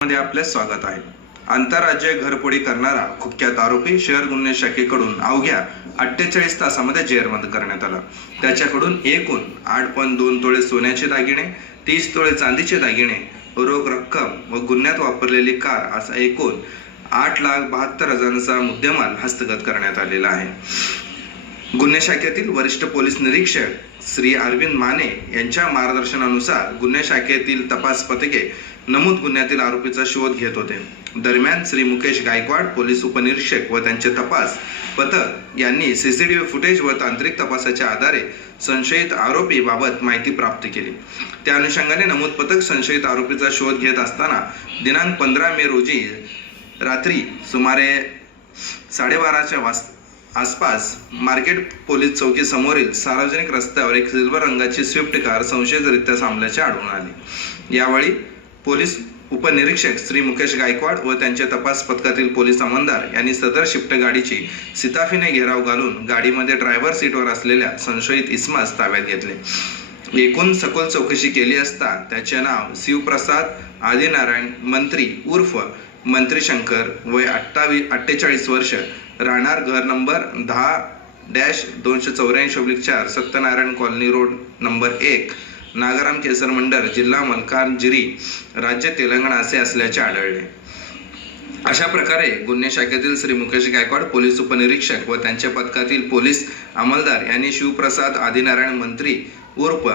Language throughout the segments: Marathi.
मध्ये आपले स्वागत आहे। आंतरराज्य घरफोडी करणारा कुख्यात आरोपी शहर गुन्हे शाखेकडून अवघ्या 48 तासामध्ये जेरबंद करण्यात आला। त्याच्याकडून एकूण 8.2 तोळे सोन्याचे दागिने, 30 तोळे चांदीचे दागिने, रोख रक्कम व गुन्ह्यात वापरलेली कार असा एकूण 8,72,000चा मुद्देमाल हस्तगत करण्यात आलेला आहे। गुन्हे शाखेतील वरिष्ठ पोलीस निरीक्षक श्री अरविंद माने यांच्या मार्गदर्शनानुसार गुन्हे शाखेतील तपास पथके नमूद गुन्ह्यातील आरोपीचा शोध घेत होते। दरम्यान श्री मुकेश गायकवाड पोलीस उपनिरीक्षक व त्यांचे तपास पथक यांनी सीसीटीव्ही फुटेज व तांत्रिक तपासाच्या आधारे संशयित आरोपी बाबत माहिती प्राप्त केली। त्या अनुषंगाने नमूद पथक संशयित आरोपीचा शोध घेत असताना दिनांक 15 मे रोजी रात्री सुमारे 12:30च्या आसपास मार्केट पोलीस चौकी समोरील सार्वजनिक रस्त्यावर एक सिल्वर रंगाची स्विफ्ट कार संशयितरित्या थांबल्याचे आढळून आले। यावेळी पोलीस उपनिरीक्षक श्री मुकेश गायकवाड व त्यांच्या तपास पथकातील पोलीस अंमलदार यांनी सदर शिफ्ट गाडीची सिताफीने घेराव घालून गाडीमध्ये ड्रायव्हर सीटवर असलेल्या संशयित इसमास ताब्यात घेतले। एकूण सखोल चौकशी केली असता त्याचे नाव शिवप्रसाद आदिनारायण मंत्री उर्फ मंत्री शंकर, वय 48 वर्ष, राहणार घर number 10-284/4 Satyanarayan colony road number 1, नागराम केसर मंडळ, जिल्हा मलकानगिरी, राज्य तेलंगणा असे असल्याचे आढळले। अशा प्रकारे गुन्हे शाखेतील श्री मुकेश गायकवाड पोलीस उपनिरीक्षक व त्यांच्या पथकातील पोलीस अंमलदार यांनी शिवप्रसाद आदिनारायण मंत्री उर्फ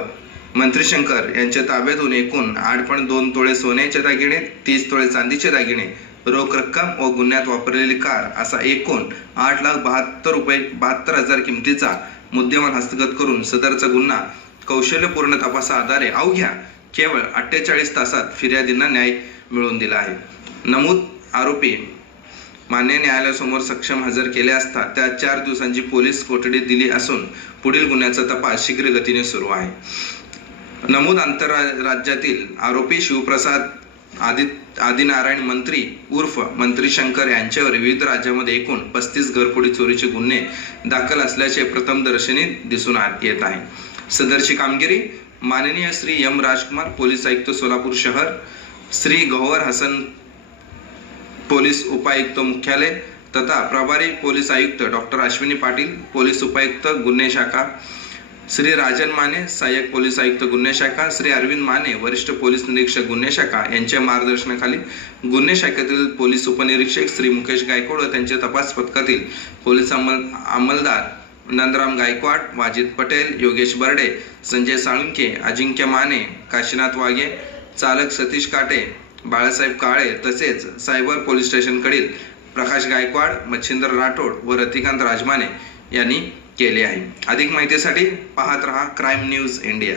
मंत्री शंकर यांच्या ताब्यातून एकूण 8.2 तोळे सोन्याचे दागिने, 30 तोळे चांदीचे दागिने, रोख रक्कम व गुन्ह्यात वापरलेली कार असा एकूण 8,72,000 किमतीचा मुद्देमाल हस्तगत करून सदरचा गुन्हा कौशल्यपूर्ण तपासाआधारे अवघ्या केवळ 48 तासात फिर्यादींना न्याय मिळवून दिला आहे। नमूद आरोपी मान्य न्यायालयासमोर सक्षम हजर केले असता त्या 4 दिवसांची पोलीस कोठडी दिली असून पुढील गुन्ह्याचा तपास शीघ्र गतीने सुरू आहे। नमूद आंतरराज्यातील आरोपी शिवप्रसाद आदिनारायण मंत्री उर्फ मंत्री शंकर यांच्यावर विविध राज्यामध्ये एकूण 35 घरफोडी चोरीचे गुन्हे दाखल असल्याचे प्रथमदर्शनी दिसून येत आहे। सदरची कामगिरी माननीय श्री एम राजकुमार पोलीस आयुक्त सोलापूर शहर, श्री गौहर हसन पोलीस उपायुक्त मुख्यालय तथा प्रभारी पोलीस आयुक्त डॉक्टर अश्विनी पाटील पोलीस उपायुक्त गुन्हे शाखा, श्री राजन माने सहाय्यक पोलीस आयुक्त गुन्हे शाखा, श्री अरविंद माने वरिष्ठ पोलीस निरीक्षक गुन्हे शाखा यांच्या मार्गदर्शनाखाली गुन्हे शाखेतील पोलीस उपनिरीक्षक श्री मुकेश गायकवाड व त्यांच्या तपास पथकातील पोलीस अंमलदार नंदराम गायकवाड, वाजिद पटेल, योगेश बर्डे, संजय साळुंके, अजिंक्य माने, काशीनाथ वाघे, चालक सतीश काटे, बाळासाहेब काळे तसेच सायबर पोलीस स्टेशनकडील प्रकाश गायकवाड, मच्छिंद्र राठोड व रतिकांत राजमाने यांनी केले आहे। अधिक माहितीसाठी पाहत रहा क्राईम न्यूज इंडिया।